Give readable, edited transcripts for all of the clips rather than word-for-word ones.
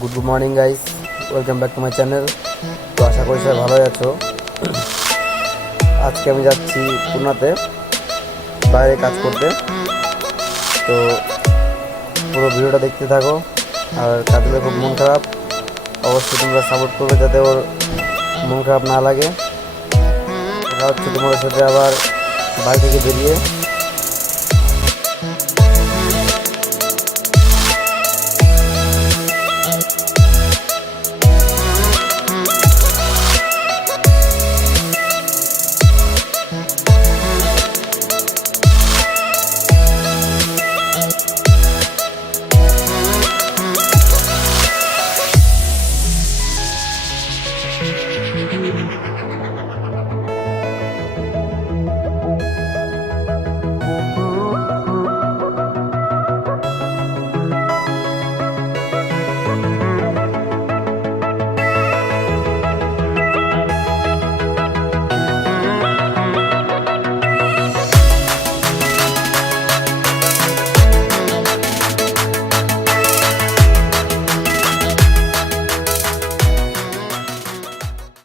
Good morning guys, welcome back to my channel. তো আশা করি সবাই ভালোই আছো। আজকে আমি যাচ্ছি খুলনাতে বাইরে কাজ করতে। তো পুরো ভিডিওটা দেখতে থাকো। আর কাজগুলো খুব মন খারাপ, অবশ্যই তোমরা সাপোর্ট করবে যাতে ওর মন খারাপ না লাগে। দেখা হচ্ছে তোমাদের সাথে আবার বাড়ি থেকে বেরিয়ে।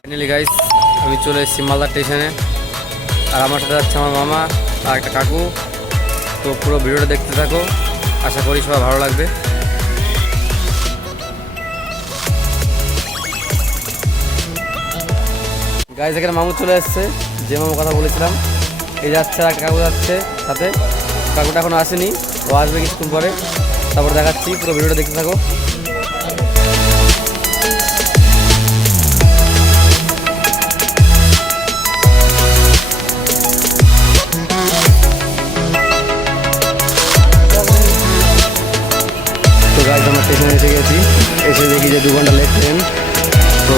ফাইনালি গাইস, আমি চলে এসেছি মালদা স্টেশনে। আর আমার সাথে যাচ্ছে আমার মামা আর একটা কাকু। তো পুরো ভিডিওটা দেখতে থাকো, আশা করি সবাই ভালো লাগবে। গাইস, এখানে মামু চলে এসছে, যে মামুর কথা বলেছিলাম। এই যাচ্ছে আর একটা কাকু যাচ্ছে সাথে। কাকুটা এখনো আসেনি, ও আসবে কিছুক্ষণ পরে। তারপর দেখাচ্ছি, পুরো ভিডিওটা দেখতে থাকো। গাইজ, আমরা স্টেশনে এসে গেছি। এসে দেখি যে 2 ঘন্টা লেট ট্রেন। তো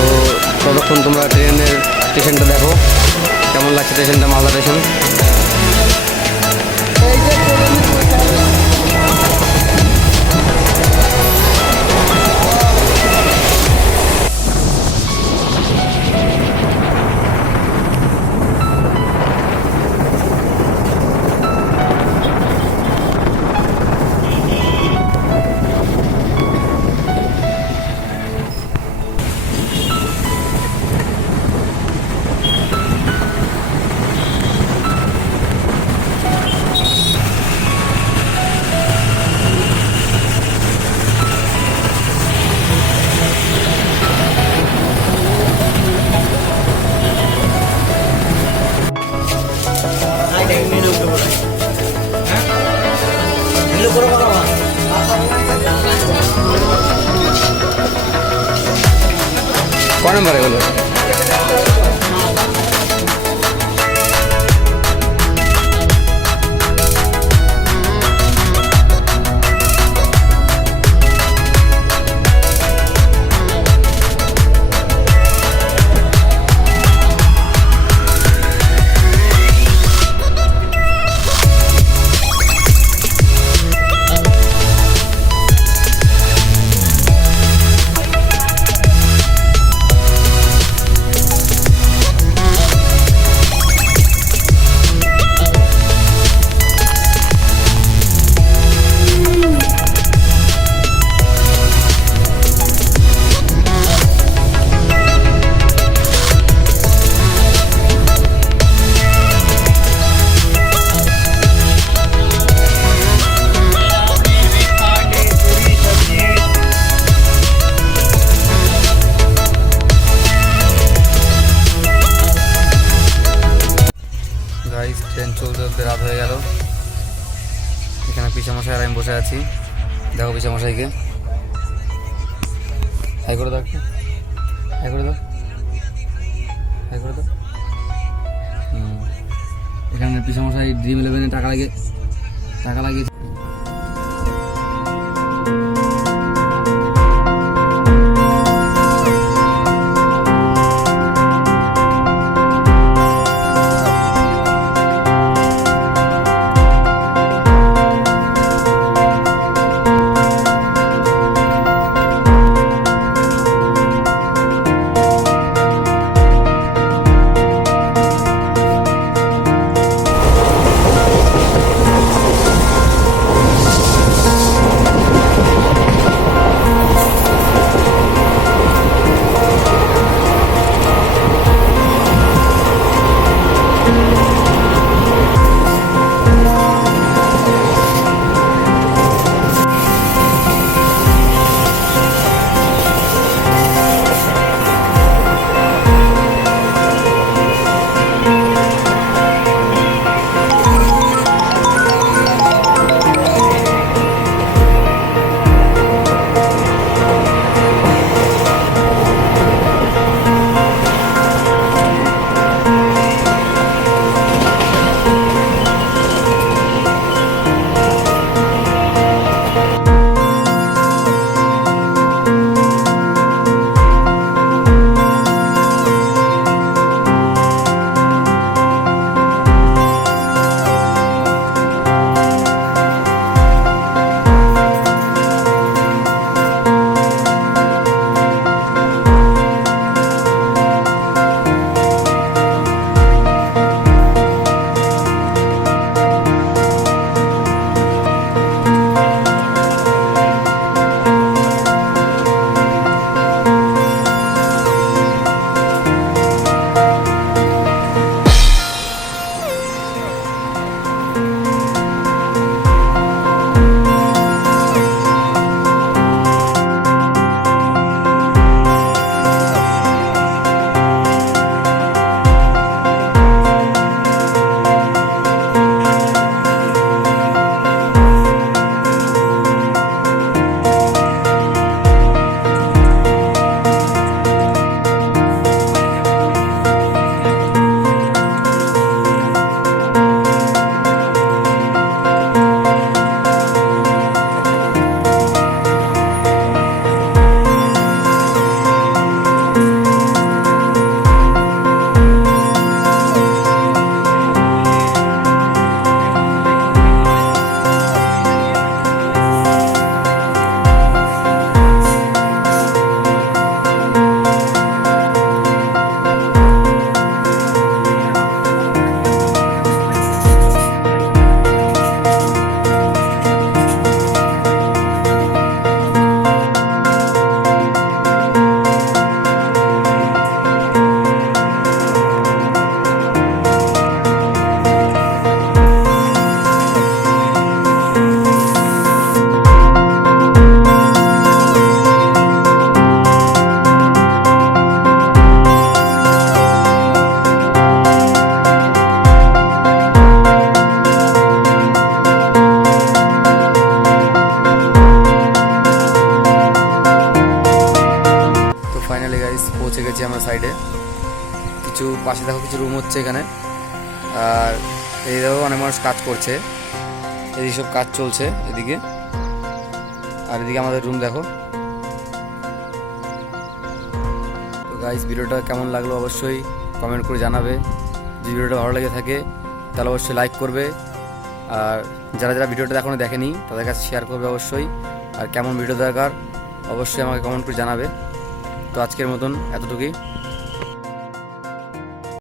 ততক্ষণ তোমরা ট্রেনের স্টেশনটা দেখো, কেমন লাগছে স্টেশনটা, মালদা স্টেশন। ক নম্বর এগুলো? ট্রেন চলতে চলতে রাত হয়ে গেল। এখানে পিসামশাই আর আমি বসে আছি। দেখো পিসামশাইকে, হাই করে দাও, হাই করে দাও, হাই করে দাও। এখানে পিসামশাই Dream11-এ টাকা লাগিয়েছে। পৌঁছে গেছি আমরা সাইডে। কিছু পাশে দেখো কিছু রুম হচ্ছে এখানে, আর এই দেখো অনেক মানুষ কাজ করছে, এই সব কাজ চলছে এদিকে। আর এদিকে আমাদের রুম দেখো। তো গাইস, ভিডিওটা কেমন লাগলো অবশ্যই কমেন্ট করে জানাবে। যদি ভিডিওটা ভালো লেগে থাকে তাহলে অবশ্যই লাইক করবে, আর যারা যারা ভিডিওটা এখনও দেখেনি তাদের কাছে শেয়ার করবে অবশ্যই। আর কেমন ভিডিও দরকার অবশ্যই আমাকে কমেন্ট করে জানাবে। তো আজকের মতন এতটুকুই।